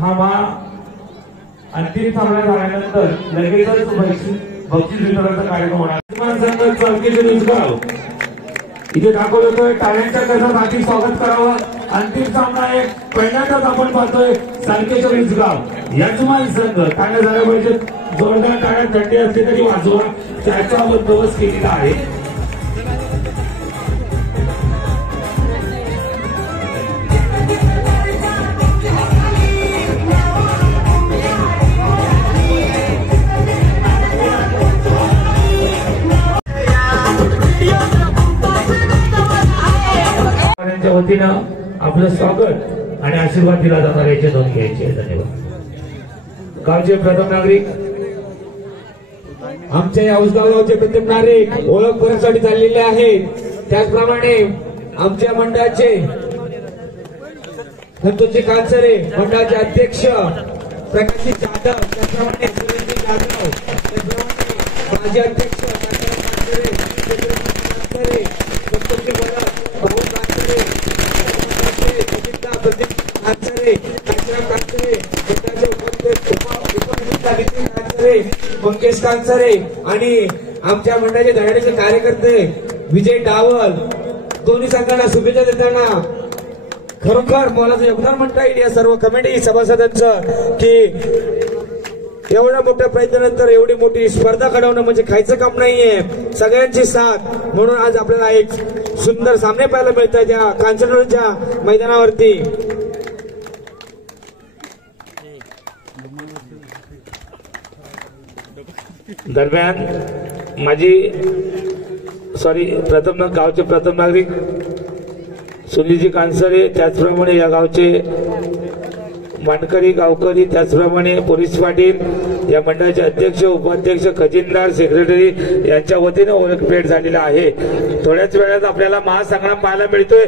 हा अंतिम सामना झाल्यानंतर लगेचच बक्षीस वितरणाचा कार्यक्रम होणार। चालकेचे रुजगाव इथे दाखवलं होतं, टाळ्यांच्या गजरात आधी स्वागत करावं। अंतिम सामना एक पहिल्यांदाच आपण पाहतोय चालकेचे रुजगाव यजमान संघ। टाळ्या झाल्या पाहिजे, जोरदार टाळ्या थंडी असली तरी वाजवा, त्याचा बंदोबस्त केलेला आहे। वतीनं आपलं स्वागत आणि आशीर्वाद दिला जाणार याचे नोंद घ्यायचे। धन्यवाद। गावचे प्रथम नागरिक आमच्या या उसगाव गावचे प्रथम नागरिक ओळख करण्यासाठी चाललेले आहेत। त्याचप्रमाणे आमच्या मंडळाचे संतोषजी कांचरे, मंडळाचे अध्यक्ष प्रकाशजी जाधव, त्याचप्रमाणे सुरेशजी जाधव, त्याचप्रमाणे माजी अध्यक्ष मंगेश कांचरे आणि आमच्या मंडळाचे धडाडीचे कार्यकर्ते विजय डावल, दोन्ही संघांना शुभेच्छा देताना खरोखर मोलाचं योगदान म्हणता येईल या सर्व कमिटी सभासदांचं की एवढ्या मोठ्या प्रयत्नानंतर एवढी मोठी स्पर्धा घडवणं म्हणजे खायचं काम नाहीये, सगळ्यांची साथ। म्हणून आज आपल्याला एक सुंदर सामने पाहायला मिळत आहेत या कांचनच्या मैदानावरती। दरम्यान प्रथम गावचे प्रथम नागरिक सुनीलजी कांसरे, त्याचप्रमाणे या गावचे मानकरी गावकरी, त्याचप्रमाणे पोलीस पाटील, या मंडळाचे अध्यक्ष उपाध्यक्ष खजिनदार सेक्रेटरी यांच्या वतीनं ओळखभेट झालेला आहे। थोड्याच वेळात आपल्याला महासंग्राम पाहायला मिळतोय।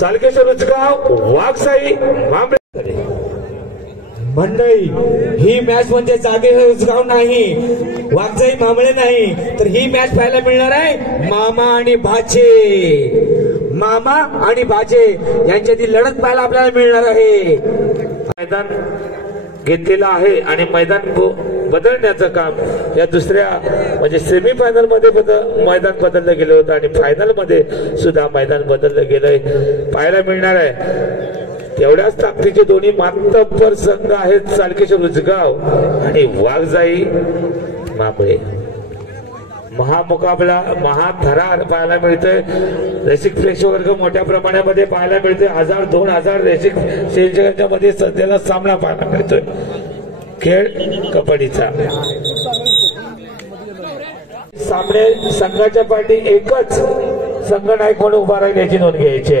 चालकेश्वर उचगाव वाघसाई मांबळे मंडळी, ही मॅच म्हणजे चालकेश्वर उचगाव नाही, वाघजाई मांबळे नाही, तर ही मॅच पाहायला मिळणार आहे मामा आणि भाचे। मामा आणि भाचे यांच्यातील लढत पाहायला आपल्याला मिळणार आहे। मैदान घेतलेलं आहे आणि मैदान बदलण्याचं काम या दुसऱ्या म्हणजे सेमी फायनल मध्ये मैदान बदललं गेलं होतं आणि फायनल मध्ये सुद्धा मैदान बदललं गेलंय पाहायला मिळणार आहे। तेवढ्याच ताकदीचे दोन्ही मातब्बर संघ आहेत, चालकेश्वर उचगाव आणि वाघजाई मांबळे। महामुकाबला महाथरार पाहायला मिळतोय। रसिक प्रेक्षक वर्ग मोठ्या प्रमाणामध्ये पाहायला मिळतोय। 1000-2000 रसिक प्रेक्षकांच्या मध्ये सध्याला सामना पाहायला मिळतोय खेळ कबड्डीचा। सामने संघाच्या पाठी एकच संघ नायक म्हणून उभा राहील याची नोंद घ्यायची।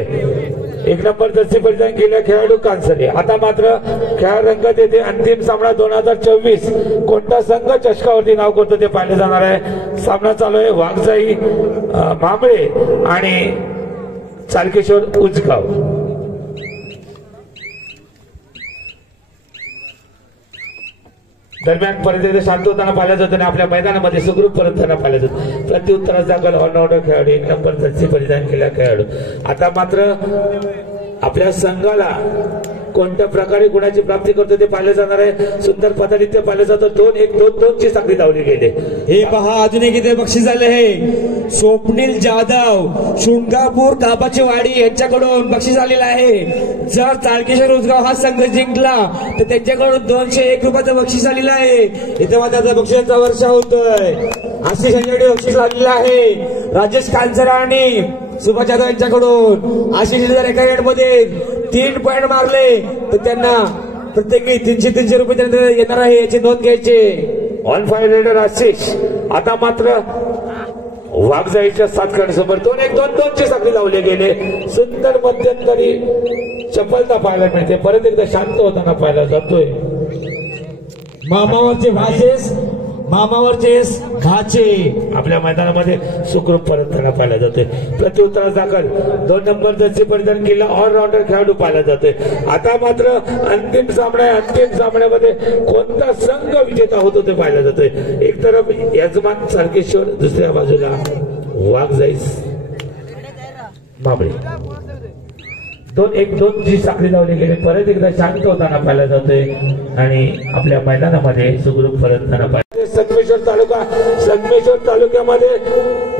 एक नंबर जर्सी परिधान केल्या खेळाडू कांसरे। आता मात्र खेळ रंगत येते अंतिम सामना 2024 कोणता संघ चषकावरती नाव करतो ते पाहिले जाणार आहे। सामना चालू आहे वाघजाई मांबळे आणि चालकेश्वर उचगाव। दरम्यान परत एकदा शांत होताना पाहिलं जातं आणि आपल्या मैदानामध्ये सुखरूप परतताना पाहिलं जातं। प्रत्युत्तरास दाखल ऑलराऊंडर खेळाडू, एक नंबर जर्सी परिधान केला खेळाडू। आता मात्र आपल्या संघाला कोणत्या प्रकारे गुणाची प्राप्ती करतो ते पाहिलं जाणार आहे। सुंदर पद्धतीने पाहिलं जातं। 2-1-2-2 ची साखळी धावली गेली। हे पहा अजून एक इथे बक्षीस झाले आहे। स्वप्नील जाधव शृंगापूर काबाची वाडी यांच्याकडून बक्षीस आलेलं आहे। जर चालकेश्वर उचगाव हा संघ जिंकला तर त्यांच्याकडून 201 रुपयाचं बक्षीस आलेलं आहे। इथे मात्र त्या बक्षिसाचा वर्षा होतोय। आशिष यांच्याकडे बक्षीस आलेलं आहे। राजेश कांचरा आणि सुभाष जाधव यांच्याकडून आशिष जर एका गट मध्ये 3 पॉइंट मारले तर त्यांना प्रत्येकी 300 रुपये येणार आहे याची नोंद घ्यायची। On fire raider Ashish. आता मात्र वाघजाईच्या 7 खेळाडूंसमोर 2-1-2-2 ची साखळी लावले गेले। सुंदर मध्यंतरी चपलता पाहायला मिळते। परत एकदा शांत होताना पाहायला जातोय। मामावरचे भाषेस मामावरचे भाचे आपल्या मैदानामध्ये सुखरूप परतताना पाहिला जातोय। प्रत्युत्तरास दाखल 2 नंबर जर्सी परिधान केला ऑलराऊंडर खेळाडू पाहिला जातोय। आता मात्र अंतिम सामना आहे। अंतिम सामन्यामध्ये कोणता संघ विजेता होतो ते पाहिलं जातोय। एक तरफ यजमान चालकेश्वर, दुसऱ्या बाजूला वाघजाई मांबळे। 2-1-2 ची साखळी लावली गेली. परत एकदा शांत होताना पाहिला जातोय आणि आपल्या मैदानामध्ये सुखरूप परतताना पाहिजे. संगमेश्वर तालुक्यामध्ये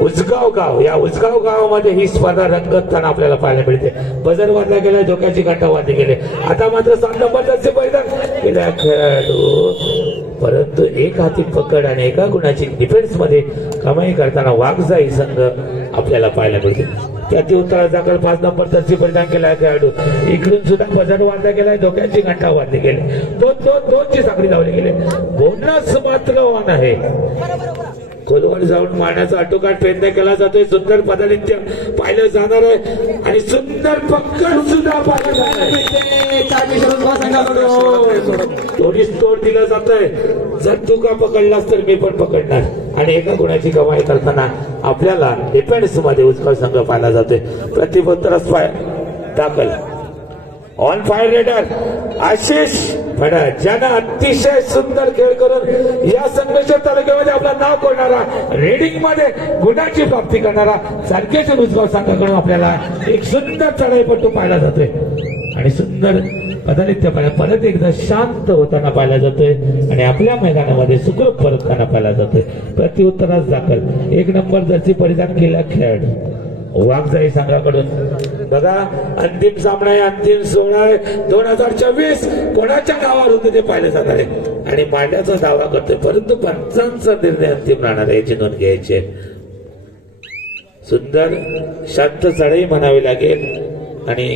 उजगाव गाव, या उजगाव गावामध्ये ही स्पर्धा रंगतताना आपल्याला पाहायला मिळते. बजर वाजला गेला, धोक्याची घंटा वाजली गेले. आता मात्र 7 नंबरचे मैदान गेल्या खेळाडू, परंतु एक हाती पकड आणि एका गुणाची डिफेन्स मध्ये कमाई करताना वाघजाई संघ आपल्याला पाहायला मिळते. त्याची उत्तरात दाखल 5 नंबर तरची परिधान केला खेळाडू. इकडून सुद्धा बजर वाजला गेलाय, धोक्याची घंटा वाजली गेली. 2-2 ची साखळी लावली गेली. बोनस मात्र ऑन आहे. खोलवर जाऊन मारण्याचा अटोकाट प्रयत्न केला जातोय. सुंदर पदालित्य पाहिलं जाणार आहे आणि सुंदर पक्कड सुद्धा पाहिलं जाणार आहे. थोडीच तोड दिलं जात आहे. जर तू का पकडलास तर मी पण पकडणार आणि एका गुणाची कमाई करताना आपल्याला डिफेन्स मध्ये उजगाव संघ पाहिला जातोय. प्रतिबोत्तरस दाखल ऑन फायर रेडर आशिष भडत, ज्यानं अतिशय सुंदर खेळ करून या संगमेश्वर तालुक्यामध्ये आपलं नाव कोरणारा, रेडिंग मध्ये गुणाची प्राप्ती करणारा संगमेश्वर उजगाव संघाकडून आपल्याला एक सुंदर चढाईपट्टू पाहिला जातोय आणि सुंदर पदालित्य परत एकदा शांत होताना पाहिला जातोय आणि आपल्या मैदानामध्ये सुखरूप परतताना पाहिला जातोय. प्रतिउत्तरास दाखल 1 नंबर जर्सी परिधान केला खेळाडू वाघजाई संघाकडून. बघा अंतिम सामना आहे, अंतिम सोहळा आहे 2024. कोणाच्या गावावर होते ते पाहिलं जाणार आहे आणि मांड्याचा दावा करतोय, परंतु पंचांचा निर्णय अंतिम राहणार आहे याची नोंद घ्यायची. सुंदर शांत चढाई म्हणावी लागेल आणि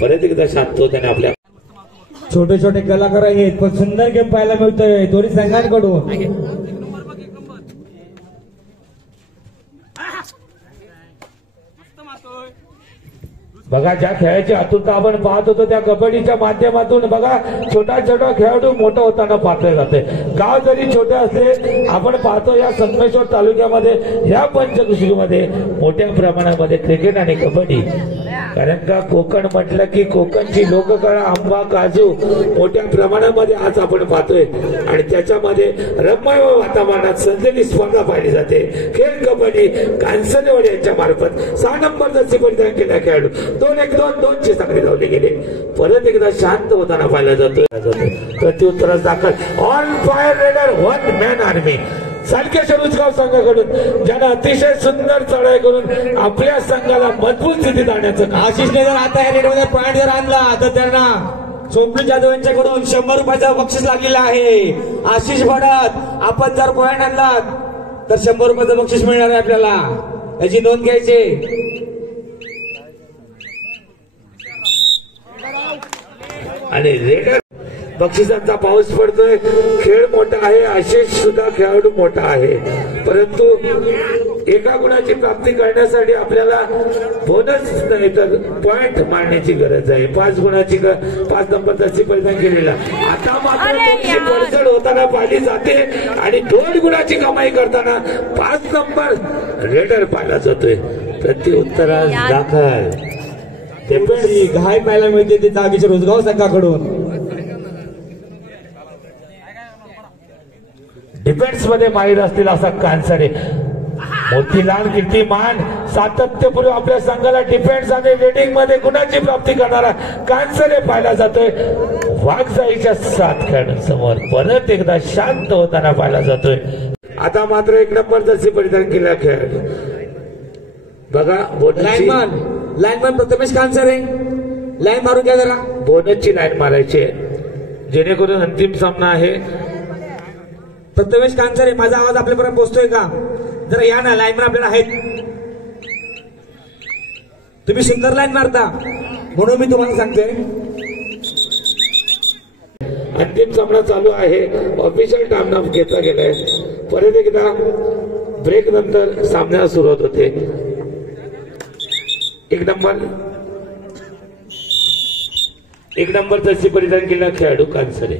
परत एकदा शांत होताना आपल्या छोटे छोटे कलाकार आहेत, पण सुंदर गेम पाहायला मिळतोय दोन्ही संघांकडून. बघा ज्या खेळाची आतुरता आपण पाहत होतो त्या कबड्डीच्या माध्यमातून बघा छोटा छोटा खेळाडू मोठा होताना पाहले जाते. गाव जरी छोटे असले आपण पाहतो या संगमेश्वर तालुक्यामध्ये या पंचकृषीमध्ये मोठ्या प्रमाणामध्ये क्रिकेट आणि कबड्डी, कारण का कोकण म्हटलं की कोकणची लोककला आंबा काजू मोठ्या प्रमाणामध्ये आज आपण पाहतोय आणि त्याच्यामध्ये रम्य वातावरणात सजलेली स्पर्धा पाहिली जाते. खेळ कबड्डी कांसनेवाडी यांच्या मार्फत 6 नंबर जर्सी परिधान केला खेळाडू 2-1-2 ची साखळी लावली गेली. परत एकदा शांत होताना पाहिला जातोय. प्रत्युत्तरास दाखल on fire raider 1 man army Sangameshwar Ujgaon संघाकडून, ज्यानं अतिशय सुंदर चढाई करून आपल्या संघाला मजबूत स्थितीत आणण्याचं. आशिषने जर आता या रेडमध्ये पॉईंट जर आणला तर त्यांना स्वप्नील जाधव यांच्याकडून 100 रुपयाचं बक्षीस लागलेलं आहे. आशिष भडत आपण जर पॉईंट आणला तर 100 रुपयाचं बक्षीस मिळणार आहे आपल्याला, याची नोंद घ्यायची. आणि रेडर बक्षिसांचा पाऊस पडतोय. खेळ मोठा आहे, आशिष सुद्धा खेळाडू मोठा आहे, परंतु एका गुणाची प्राप्ती करण्यासाठी आपल्याला बोनस नाही तर पॉइंट मारण्याची गरज आहे. 5 गुणाची 5 नंबर तशी परिधान केलेला आता मात्र पडझड होताना पाहिली जाते आणि 2 गुणाची कमाई करताना 5 नंबर रेडर पाहिला जातोय. प्रतिउत्तरास दाखल घाय पाहायला मिळते ते जागेच्या रोजगाव संघाकडून. डिफेन्स मध्ये माहीर असतील असा कांसरे, मोठी लहान कीर्तिमान सातत्यपूर्व आपल्या संघाला डिफेन्स आणि रेडिंग मध्ये गुणाची प्राप्ती करणारा कांसरे पाहिला जातोय. वाघजाईच्या 7 खेळाडूंसमोर परत एकदा शांत होताना पाहिला जातोय. आता मात्र 1 नंबर जर्सी परिधान केला खेळाडू बघा लाईनमॅन प्रथमेश कांसरे लाईन मारून घ्या जरा. बोनसची लाईन मारायची जेणेकरून अंतिम सामना आहे. प्रथमेश कांसरे माझा आवाज आपल्यापर्यंत पोहोचतोय का? जरा या ना, लाईनमॅन आपल्याला आहेत. तुम्ही सुंदर लाईन मारता म्हणून मी तुम्हाला सांगते. अंतिम सामना चालू आहे. ऑफिशियल टाइम घेतला गेलाय. परत एकदा ब्रेक नंतर सामन्याला सुरुवात होते. 1 नंबर जर्सी परिधान केलेला खेळाडू कांसरे,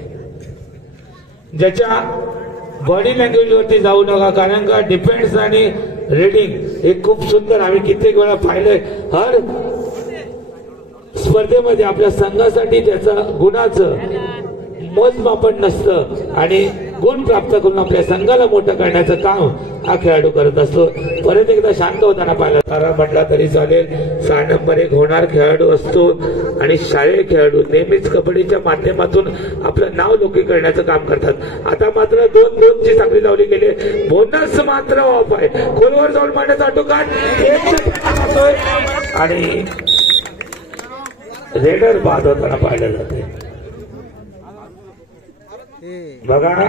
ज्याच्या बॉडी लँग्वेज वरती जाऊ नका, कारण का डिफेन्स आणि रेडिंग हे खूप सुंदर आम्ही कित्येक वेळा पाहिलंय. हर स्पर्धेमध्ये आपल्या संघासाठी त्याचा गुणाचं मोजमापन नसतं आणि गुण प्राप्त करून आपल्या संघाला मोठं करण्याचं काम हा खेळाडू करत असतो. परत एकदा शांत होताना पाहिलं तारा म्हटला तरी चालेल. 6 नंबर 1 होणार खेळाडू असतो आणि शालेय खेळाडू नेहमीच कबड्डीच्या माध्यमातून आपलं नाव लोकी करण्याचं काम करतात. आता मात्र 2-2ची साखळी लावली गेली. बोनस मात्र ऑफ आहे. खोलवर जाऊन मांडण्याचा आटोकाट आणि रेडर बाद होताना पाहिलं जाते. बघा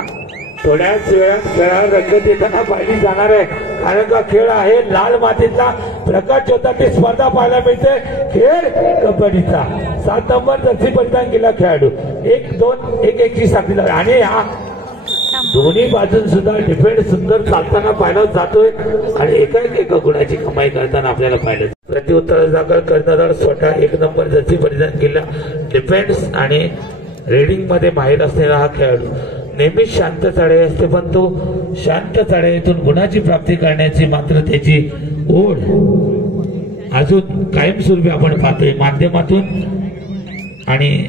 थोड्याच वेळात खेळावर रंगत येताना पाहिली जाणार आहे. कारण का खेळ आहे लाल मातीतला प्रकाश ज्योताची स्पर्धा पाहायला मिळते. खेळ कबड्डीचा 7 नंबर जर्सी परिधान केला खेळाडू 1-2-1-1ची साखळी लावली आणि हा दोन्ही बाजून सुद्धा डिफेन्स सुंदर चालताना पाहिला जातोय आणि एका गुणाची कमाई करताना आपल्याला पाहिलं. प्रत्युत्तर दाखल कर्णधार स्वतः 1 नंबर जर्सी परिधान केला. डिफेन्स आणि रेडिंग मध्ये माहीर असलेला हा खेळाडू नेहमीच शांत चढाई असते, पण तो शांत चढाईतून गुणाची प्राप्ती करण्याची मात्र त्याची ओढ अजून कायमस्वरूपी आपण पाहतोय माध्यमातून. आणि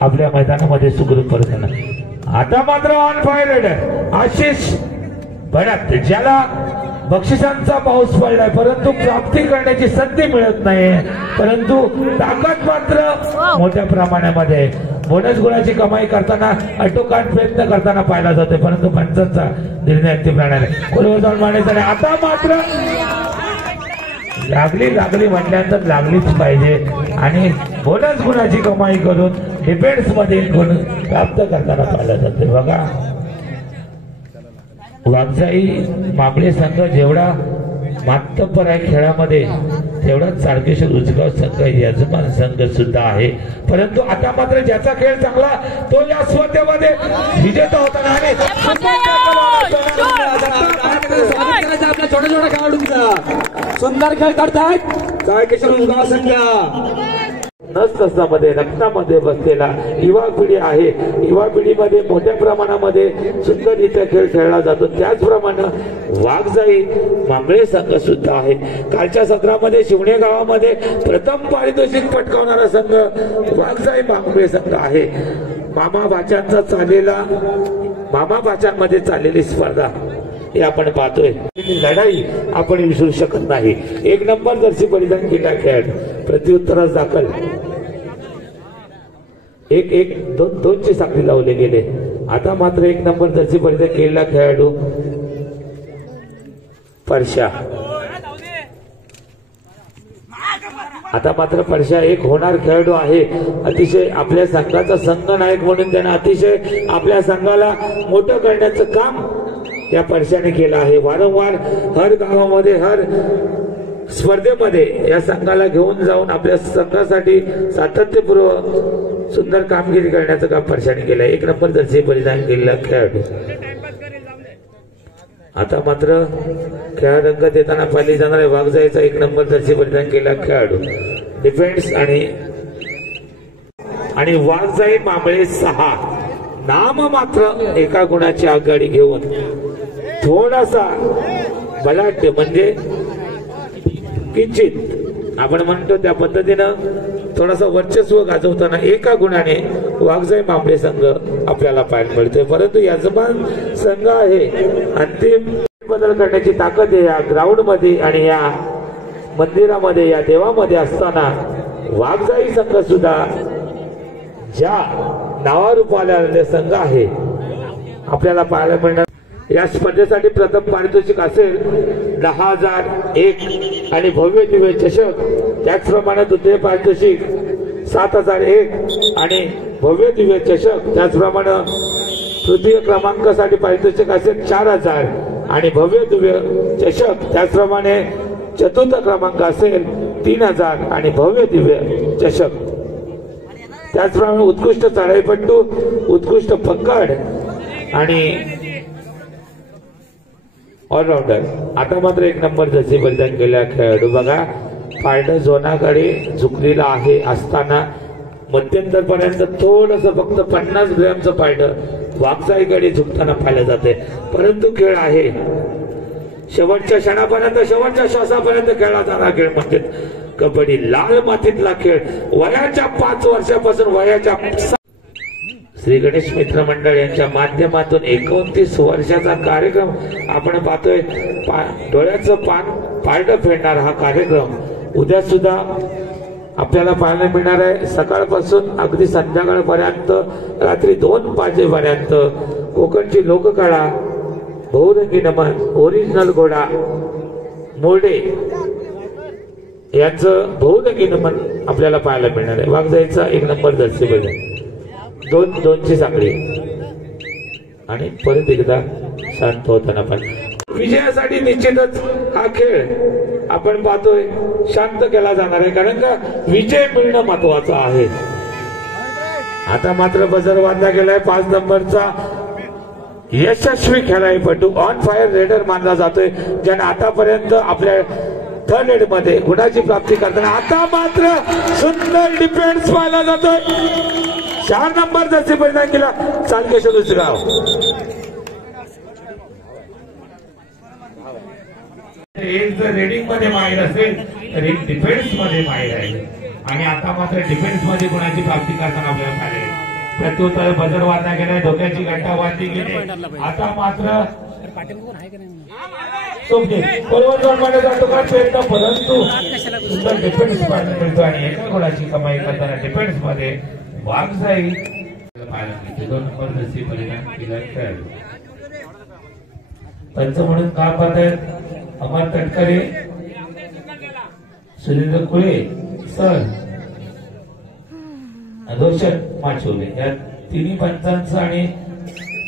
आपल्या मैदानामध्ये सुखरूप प्रदर्शन. आता मात्र ऑन फायर आशिष भडक ज्याला बक्षिसांचा पाऊस पडलाय परंतु प्राप्ती करण्याची संधी मिळत नाही, परंतु ताकद मात्र मोठ्या प्रमाणामध्ये बोनस गुणाची कमाई करताना अटोकाट प्रयत्न करताना पाहिला जातोय, परंतु पंचांचा निर्णय अंतिम राहणार आहे. खोलवर जाऊन मांडायचा नाही. आता मात्र लागली म्हटल्यानंतर लागलीच पाहिजे आणि बोनस गुणाची कमाई करून डिफेन्स मध्ये गुण प्राप्त करताना पाहिला जाते. बघा वाघजाई मांबळे संघ जेवढा मातब्बर आहे खेळामध्ये तेवढाच चारकेश्वर उजगाव संघ यजमान संघ सुद्धा आहे, परंतु आता मात्र ज्याचा खेळ चांगला तो या स्पर्धेमध्ये विजेता होताना आपल्या छोट्या छोट्या खेळाडूंचा सुंदर खेळ करतायत चारकेश्वर उजगाव संघ. नसतसामध्ये रक्तामध्ये बसलेला युवा पिढी आहे. युवा पिढीमध्ये मोठ्या प्रमाणामध्ये सुंदररित्या खेळ खेळला जातो. त्याचप्रमाणे वाघजाई मांबळे संघ सुद्धा आहे. कालच्या सत्रामध्ये शिवणे गावामध्ये प्रथम पारितोषिक पटकावणारा संघ वाघजाई मांबळे संघ आहे. मामा भाच्यांमध्ये चाललेली स्पर्धा हे आपण पाहतोय. लढाई आपण विसरू शकत नाही. 1 नंबर जर्सी परिधान केला खेळाडू प्रत्युत्तरास दाखल 1-1-2-2ची साखळी लावले गेले. आता मात्र 1 नंबर जर्सी परिधान केलेला खेळाडू परशा. आता मात्र परशा एक होणार खेळाडू आहे. अतिशय आपल्या संघाचा संघ नायक म्हणून त्याने अतिशय आपल्या संघाला मोठं करण्याचं काम या परशाने केलं आहे. वारंवार हर गावामध्ये हर स्पर्धेमध्ये या संघाला घेऊन जाऊन आपल्या संघासाठी सातत्यपूर्व सुंदर कामगिरी करण्याचं काम परशाने केलं. 1 नंबर जर्सी परिधान केलेला खेळाडू. आता मात्र खेळ रंगत येताना पाहिली जाणार आहे. वाघजाईचा 1 नंबर जर्सी परिधान केलेला खेळाडू डिफेन्स आणि वाघजाई मांबळे 6 नाम मात्र एका गुणाची आघाडी घेऊन थोडासा बलाढ्य म्हणजे किंचित आपण म्हणतो त्या पद्धतीनं थोडासा वर्चस्व गाजवताना एका गुणाने वाघजाई मांबळे संघ आपल्याला पाहायला मिळतोय, परंतु यजमान संघ आहे. अंतिम बदल करण्याची ताकद आहे या ग्राउंड मध्ये आणि या मंदिरामध्ये या देवामध्ये असताना वाघजाई संघ सुद्धा ज्या नावारूपाला आलेले संघ आहे आपल्याला पाहायला मिळणार. या स्पर्धेसाठी प्रथम पारितोषिक असेल 10,001 आणि भव्य दिव्य चषक. त्याचप्रमाणे द्वितीय पारितोषिक 7,001 आणि भव्य दिव्य चषक. त्याचप्रमाणे तृतीय क्रमांकासाठी पारितोषिक असेल 4,000 आणि भव्य दिव्य चषक. त्याचप्रमाणे चतुर्थ क्रमांक असेल 3,000 आणि भव्य दिव्य चषक. त्याचप्रमाणे उत्कृष्ट चढाईपट्टू, उत्कृष्ट पकड आणि ऑलराऊंडर. आता मात्र 1 नंबर जर्सी परिधान केलेला खेळाडू. बघा पार्ट झोनाकडे झुकलेला आहे असताना मध्यंतर पर्यंत थोडस फक्त 50 ग्रॅमचं पार्ट वाघजाईकडे झुकताना पाहिलं जाते, परंतु खेळ आहे शेवटच्या क्षणापर्यंत शेवटच्या श्वासापर्यंत खेळला जाणारा खेळ म्हणजे कबड्डी. लाल मातीतला खेळ वयाच्या 5 वर्षापासून वयाच्या श्री गणेश मित्र मंडळ यांच्या माध्यमातून 29 वर्षाचा कार्यक्रम आपण पाहतोय. डोळ्याचं पारडं फेडणार हा कार्यक्रम उद्या सुद्धा आपल्याला पाहायला मिळणार आहे. सकाळपासून अगदी संध्याकाळपर्यंत रात्री 2 वाजेपर्यंत कोकणची लोककला, बहुरंगी नमन, ओरिजिनल घोडा मोरडे यांचं बहुरंगी नमन आपल्याला पाहायला मिळणार आहे. वाघजाईचा 1 नंबर जर्सी बैल, 2-2ची साखळी आणि परत एकदा शांत होताना पण विजयासाठी निश्चितच हा खेळ आपण पाहतोय शांत केला जाणार आहे, कारण का विजय मिळणं महत्वाचं आहे. आता मात्र बजर बांधला गेलाय. 5 नंबरचा यशस्वी खेळाडू ऑन फायर रेडर मानला जातोय, ज्याने आतापर्यंत आपल्या थर्ड एड मध्ये गुणाची प्राप्ती करताना आता मात्र सुंदर डिफेन्स पाहिला जातोय. 4 नंबर जर्सी परिधान केला चालकेश्वर उसगाव. एक जर रेडिंग मध्ये माहीर असेल तर एक डिफेन्स मध्ये माहीर आहे, आणि आता मात्र डिफेन्स मध्ये गुणाची प्राप्ती करताना आपल्याला पाहिजे. प्रत्युत्तर बजर वाजला गेलाय, डोक्याची घंटा वाजली गेली. आता मात्र परंतु सुंदर डिफेन्स पाहायला मिळतो, आणि एका गोळाची कमाई करताना डिफेन्स मध्ये वाघजाई पाहायला मिळते. 2 नंबर जर्सी परिधान केला खेळाडू. पंच म्हणून काम पाहतायत अमर तटकरे, सुरेंद्र कुळे सर, रोशन माचोले या तिन्ही पंचांचं आणि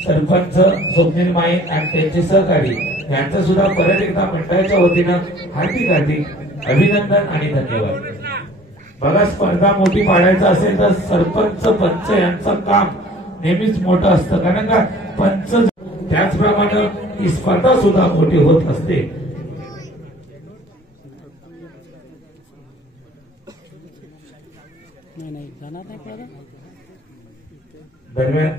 सरपंच स्वप्नील माई आणि त्यांचे सहकारी यांचं सुद्धा परत एकदा मंडळाच्या वतीनं हार्दिक अभिनंदन आणि धन्यवाद. बघा, स्पर्धा मोठी पाडायचं असेल तर सरपंच पंच यांचं काम नेहमीच मोठं असतं, कारण का पंच त्याचप्रमाणे ही स्पर्धा सुद्धा मोठी होत असते. दरम्यान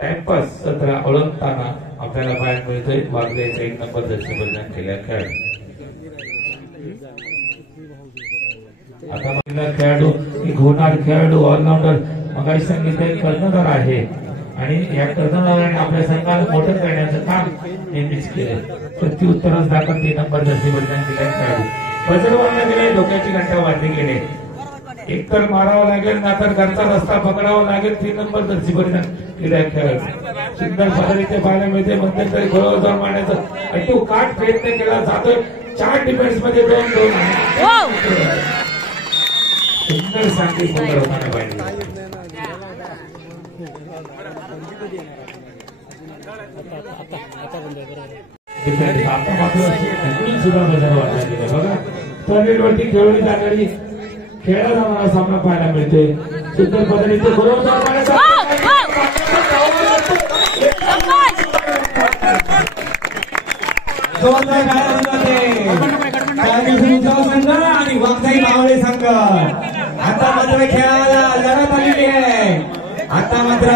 टाइमपास सत्र ओळखताना आपल्याला पाहायला मिळतोय वाघजाईचा 1 नंबर जर्सी परिधान केलेला खेळाडू. आता महिला खेळाडू एक होणार खेळाडू ऑलराऊंडर मगाशी सांगितले कर्णधार आहे, आणि या कर्णधाराने आपल्या संघाला मोठं करण्याचं काम नेहमीच केलं. प्रत्युत्तरच दाखल 3 नंबर जर्सी परिधान केलेला खेळाडू. बजर वाजला गेले, डोक्याची घंटा वाजली गेले. एकतर मारावं लागेल ना तर घरचा रस्ता पकडावा लागेल. 3 नंबर जर्सी परिधान केलेला खेळाडू सुंदर पद्धतीने पाहायला मिळते. मध्यंतरी गोळावर जाऊन मारण्याचा अटू काट प्रयत्न केला जातोय. 4 डिफेन्स मध्ये 2-2 सुंदर सांगली सुंदर होताना पाहिजे. आता मात्र सुद्धा बजार वाटला गेला. बघा, थर्ड वरती खेळवली जाणारी खेळला जाणारा सामना पाहायला मिळते. सुंदर पद्धतीने बरोबर आणि वाघजाई मावळे संघ आता मात्र खेळाला लढत आलेली आहे. आता मात्र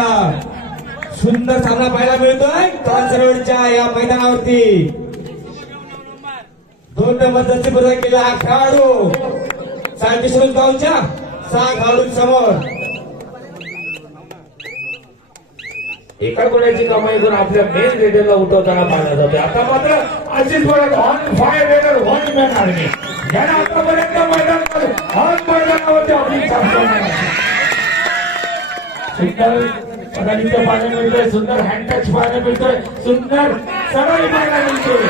सुंदर सामना पाहायला मिळतोय कांसरोडच्या या मैदानावरती. 2 नंबर जर्सी परिधान केलेला हा खेळाडू चालकेश्वर गावच्या 6 खेळाडूंसमोर एका गोळ्याची कमाई करून आपल्या मेन रेडरला उठवताना पाहिला जातो. आता मात्र अशीच परत on fire raider 1 man army याने आतापर्यंत मैदानावरती आपली सुंदर पदार्थ पाहायला मिळतोय, सुंदर हँड टच पाहायला मिळतोय, सुंदर सराई पाहायला मिळतोय.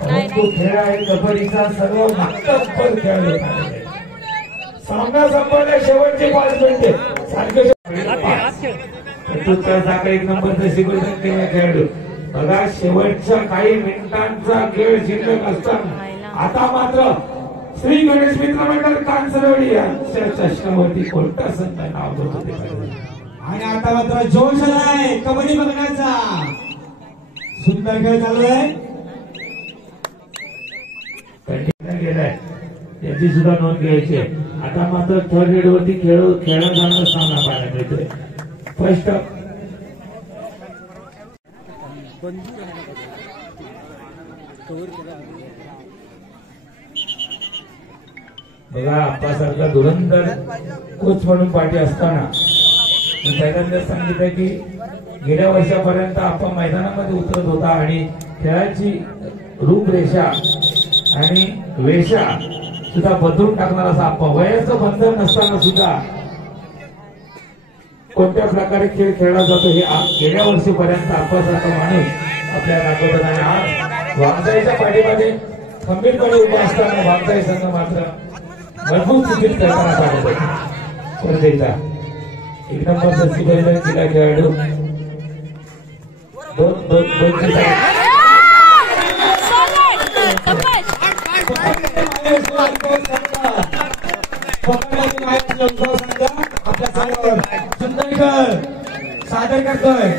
परंतु खेळ आहे कबड्डीचा सर्व मागचा खेळ सामना संपवल्या शेवटचे 5 मिनिटे. प्रत्युत्तराचा 1 नंबर जर्सी परिधान केलेला खेळाडू. बघा, शेवटच्या काही मिनिटांचा खेळ शिल्लक असताना आता मात्र श्री गणेश मित्र मंडळ कांसरवाडी यांच्या चष्म्यावरती कोणता संघ नाव घेत होते, आणि आता मात्र जोश आलाय कबड्डी बघण्याचा. सुंदर खेळ चालू आहे. गेलाय याची सुद्धा नोंद घ्यायची. आता मात्र थर्ड रेड वरती खेळला जाणारा सामना पाहायला मिळतोय. फर्स्ट बघा आप्पासारखा धुरंधर कोच म्हणून पाठी असताना मी पहिल्यांदाच सांगितलं की गेल्या वर्षापर्यंत आप्पा मैदानामध्ये उतरत होता आणि खेळाची रूपरेषा आणि वेशा सुद्धा बदलून टाकणार असा आप्पा, वयाचं बंधन नसताना सुद्धा कोणत्या प्रकारे खेळ खेळला जातो हे गेल्या वर्षीपर्यंत आप्पासारखा माणूस आपल्याला दाखवतात. आणि आज वागजाईच्या पाठीमध्ये खंबीरपणे उभा असताना वागजाई संघ मात्र मजबूत स्थितीत करताना पाहत आहे. परत एकदा एक नंबर दस्तीबरीला जिल्हा खेळाडू आपल्या संघावर सुंदरकर सादर करतोय.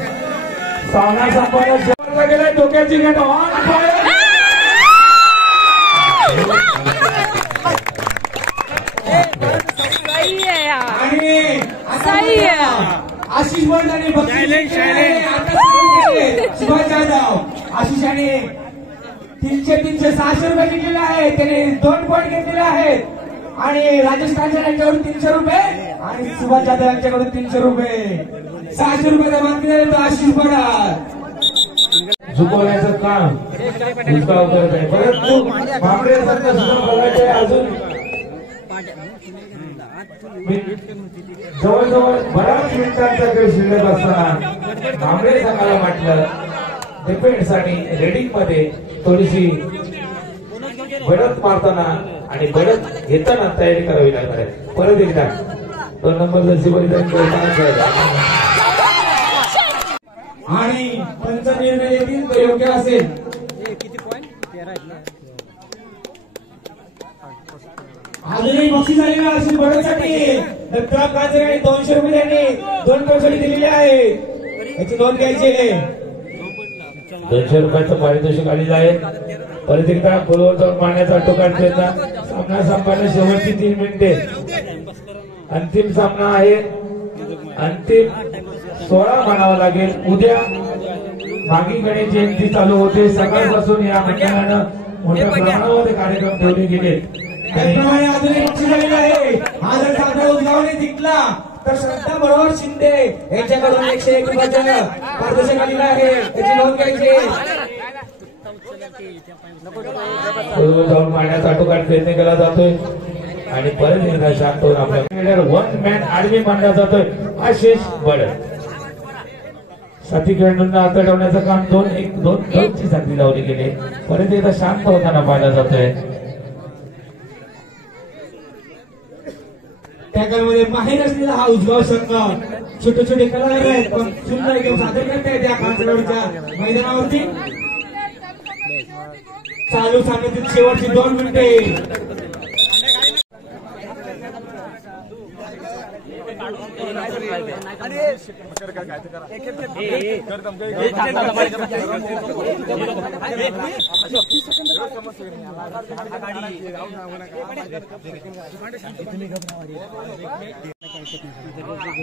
सामना संपवण्यात गेलाय. डोक्याची गाठ ऑन फायर. आशिष वर्धने सुभाष जाधव आशिषाने 300-600 रुपये घेतलेले आहेत. त्याने 2 पॉईंट घेतलेले आहेत आणि राजेश कांजळे यांच्याकडून 300 रुपये आणि सुभाष जाधव यांच्याकडून 300 रुपये. 600 रुपयाचा मागणी तो आशिष पडार झुकवण्याचं काम उचकाव करत आहे. परंतु मांबरेसारखं सुद्धा बघायचं आहे. अजून जवळजवळ बऱ्याच मिनिटांचा खेळ शिल्लक असताना मांबरे संघाला म्हटलं डिफेन्स आणि रेडिंग मध्ये थोडीशी बढत मारताना आणि बढत घेताना तयारी करावी लागणार आहे. परत एकदा 2 नंबर जर्सी बलिदान करताना खेळायचा आणि पंच निर्णय येतील तो योग्य असेल. अजूनही बक्षीस झालेलं असेल बडोसाठी दत्ता कांजळे यांनी 200 रुपये त्यांनी 2 पॉईंटसाठी दिलेले आहे. याची नोंद घ्यायची आहे. 200 रुपयाचं पारितोषिक आलेलं आहे. परत एकदा गोलवर जाऊन मारण्याचा टोकाट प्रयत्न. सामना संपायला शेवटची 3 मिनिटे. अंतिम सामना आहे. अंतिम 16 म्हणावं लागेल. उद्या मागी गणेश जयंती चालू होते. सकाळपासून या मंडळानं मोठ्या प्रमाणामध्ये कार्यक्रम ठेवले गेले. त्याप्रमाणे अजूनही बक्षीस झालेलं आहे. हा जर साखर उद्गावने जिंकला तर श्रद्धा मनोहर शिंदे यांच्याकडून 101 रुपयाचं पारितोषिक आलेलं आहे. त्याची नोंद घ्यायची. जाऊन मारण्याचा टोकाट प्रयत्न केला जातोय आणि परत एकदा शांत होऊन आपल्या 1 मॅन आर्मी मानला जातोय आशिष बडत. साथी खेळाडूंना हात ठेवण्याचं काम 2-1-2 साथी लावली गेली. परत एकदा शांत होताना पाहिला जातोय. त्यामध्ये माहीर असलेला हा उजगाव संघ छोटे छोटे कलाकार आहेत पण सुंदर गेम सादर करतायत या कांचगडच्या मैदानावरती. चालू सामन्यातील शेवटची 2 मिनिटे.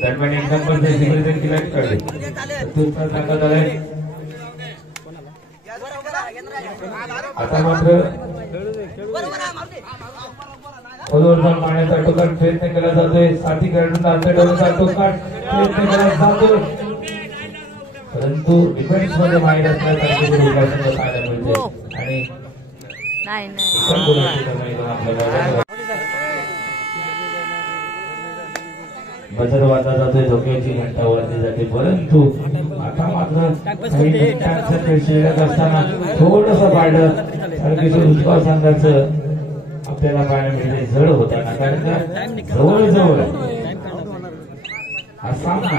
दरम्यान एक नंबर सिग्नेचर केला काढले. तुमचा सांगत आलाय. आता मात्र खोलवर जाऊन मारण्याचा टोकाट प्रयत्न केला जातोय. साथी खेळाडूंना हात ठेवण्याचा टोकाट प्रयत्न केला जातोय परंतु डिफेन्स मध्ये माहीत असल्यासारखे पाहायला मिळते आणि बजर वाजला जातोय. धोक्याची घंटा वरती जाते. परंतु आता मात्र काही मिनिटांचा खेळ शिल्लक असताना थोडस पाडलं सारखेच उजगाव संघाचं आपल्याला पाहायला मिळते जड होताना. कारण का जवळजवळ हा सामना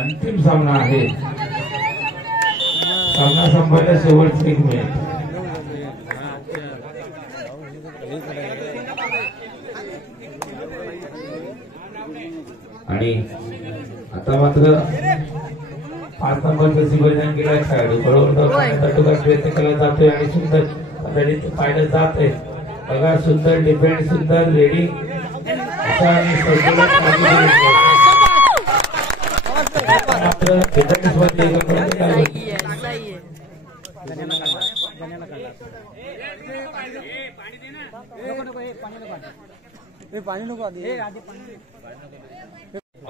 अंतिम सामना आहे. सामना संपायला शेवटची 1 मिनिट. आणि आता मात्र 5 नंबरचं सिबलिदान केला खेळाडू बरोबर प्रयत्न केला जातोय आणि सुंदर पद्धतीने पाहिलं जात आहे. बघा सुंदर डिफेन्स सुंदर रेडिंग मात्र डिफेन्स मध्ये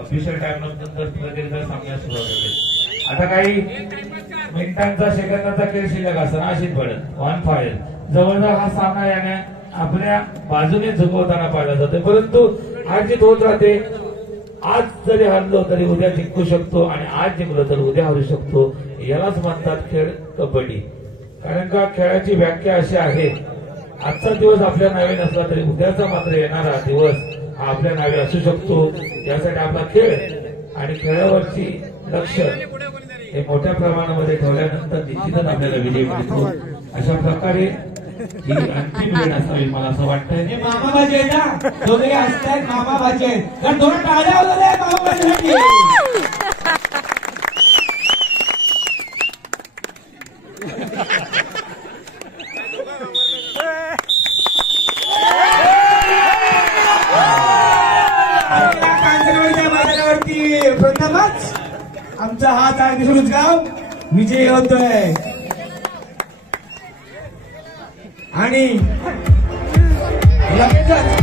ऑफिशियल टाइम नंतर प्रत्येकदा सामन्यात सुरुवात होते. आता काही मिनिटांचा सेकंदाचा खेळ शिल्लक असताना अशीच पडत 1 फायर जवळजवळ हा सामना याने आपल्या बाजूने झुकवताना पाहिला जातो. परंतु आज जीत होत राहते. आज जरी हरलो तरी उद्या जिंकू शकतो आणि आज जिंकलो तर उद्या हरू शकतो. यालाच म्हणतात खेळ कबड्डी. कारण का खेळाची व्याख्या अशी आहे, आजचा दिवस आपल्या नावे नसला तरी उद्याचा मात्र येणारा दिवस हा आपल्या नावे असू शकतो. यासाठी आपला खेळ आणि खेळावरची लक्ष हे मोठ्या प्रमाणामध्ये ठेवल्यानंतर निश्चितच आपल्याला विजय मिळतो. अशा प्रकारे ही अंतिम वेळ असावी मला असं वाटतंय. मामा भाजे ना दोघे असतात मामा भाजे तर दोन टाळ्या होत्या मामा भाजेसाठी. प्रथमच आमचा हा तारकेश्वर उजगाव विजयी होतोय. आणि लगेचच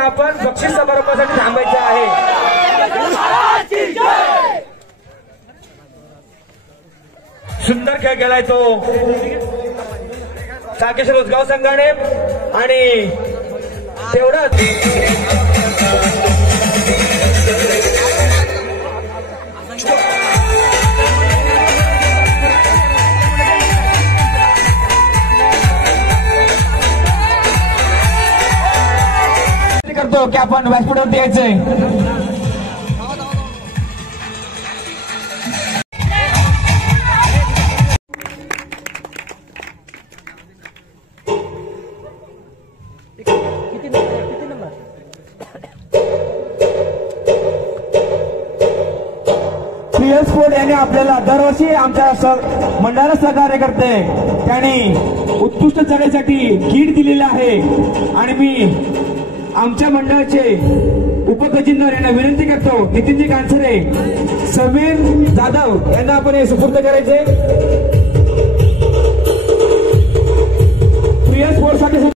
आपण बक्षीस समारंभासाठी थांबायचं आहे. सुंदर खेळ केलाय तो तारकेश्वर उजगाव संघाने. आणि तेवढंच करतो की आपण व्यासपीठावरती यायचंय. प्रिय स्पोर्ट यांनी आपल्याला दरवर्षी आमच्या मंडळाला सहकार्य करते. त्यांनी उत्कृष्ट चढाईसाठी किट दिलेलं आहे. आणि मी आमच्या मंडळाचे उपखजिनदार यांना विनंती करतो, नितीनजी कानसरे, समीर जाधव यांना आपण हे सुपूर्द करायचे. प्रिय स्पोर्टसाठी